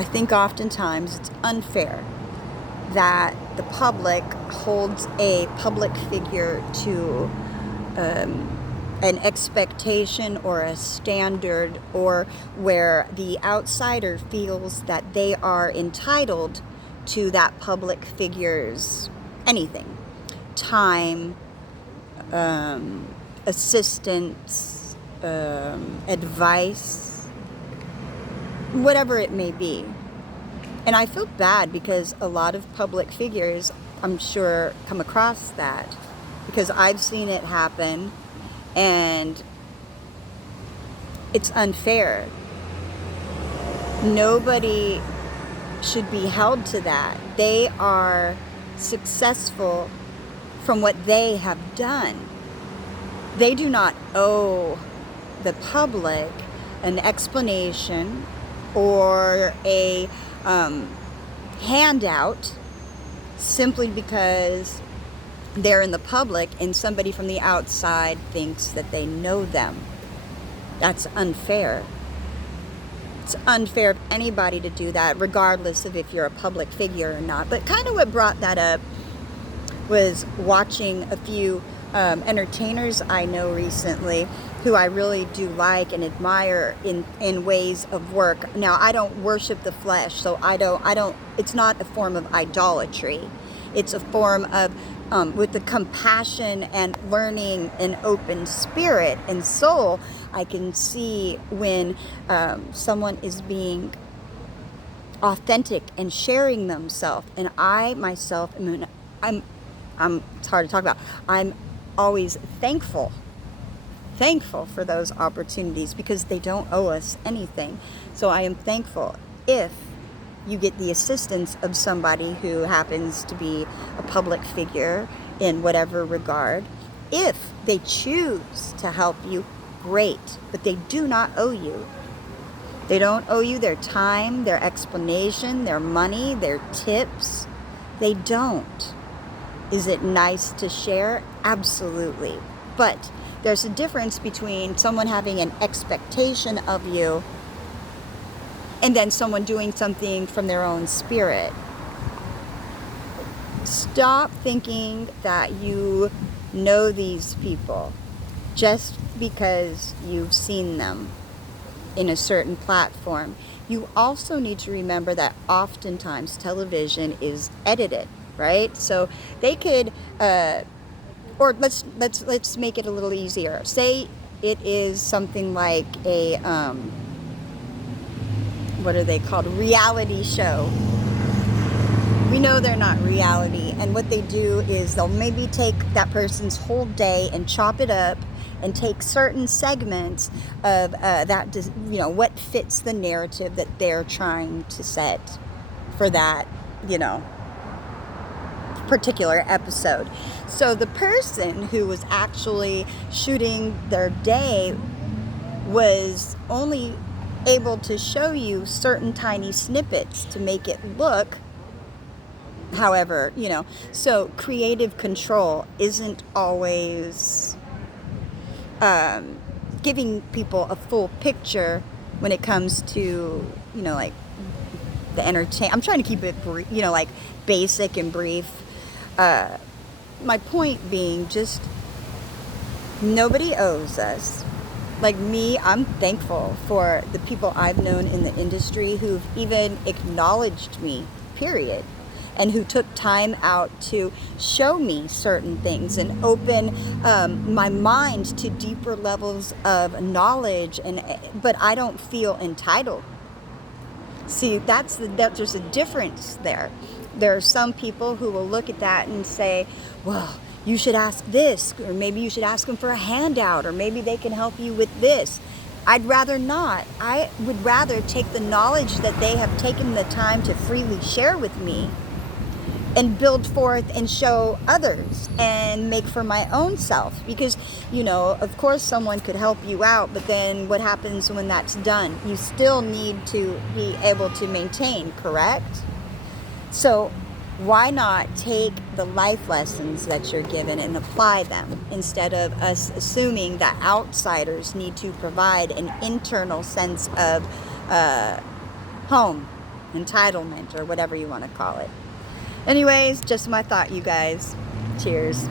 I think oftentimes it's unfair that the public holds a public figure to an expectation or a standard, or where the outsider feels that they are entitled to that public figure's anything, time, assistance, advice, whatever it may be. And I feel bad because a lot of public figures, I'm sure, come across that, because I've seen it happen, and it's unfair. Nobody should be held to that. They are successful from what they have done. They do not owe the public an explanation or a handout simply because they're in the public and somebody from the outside thinks that they know them. That's unfair. It's unfair of anybody to do that, regardless of if you're a public figure or not. But kind of what brought that up was watching a few entertainers I know recently who I really do like and admire in ways of work. Now, I don't worship the flesh, so I don't, it's not a form of idolatry. It's a form of, with the compassion and learning and open spirit and soul, I can see when someone is being authentic and sharing themselves. And I myself, it's hard to talk about. I'm always thankful for those opportunities because they don't owe us anything. So I am thankful if you get the assistance of somebody who happens to be a public figure in whatever regard. If they choose to help you, great, but they do not owe you. They don't owe you their time, their explanation, their money, their tips. They don't. Is it nice to share? Absolutely. But there's a difference between someone having an expectation of you and then someone doing something from their own spirit. Stop thinking that you know these people just because you've seen them in a certain platform. You also need to remember that oftentimes television is edited, right? So they could, or let's make it a little easier. Say it is something like a what are they called? Reality show. We know they're not reality, and what they do is they'll maybe take that person's whole day and chop it up and take certain segments of that, what fits the narrative that they're trying to set for that, particular episode. So the person who was actually shooting their day was only able to show you certain tiny snippets to make it look however, so creative control isn't always giving people a full picture when it comes to, like the I'm trying to keep it brief, like basic and brief. My point being, just nobody owes us. Like me, I'm thankful for the people I've known in the industry who've even acknowledged me, period, and who took time out to show me certain things and open my mind to deeper levels of knowledge. But I don't feel entitled. See, there's a difference there. There are some people who will look at that and say, well, you should ask this, or maybe you should ask them for a handout, or maybe they can help you with this. I'd rather not. I would rather take the knowledge that they have taken the time to freely share with me and build forth and show others and make for my own self. Because, of course someone could help you out, but then what happens when that's done? You still need to be able to maintain, correct? So why not take the life lessons that you're given and apply them, instead of us assuming that outsiders need to provide an internal sense of home, entitlement, or whatever you want to call it. Anyways, just my thought, you guys. Cheers.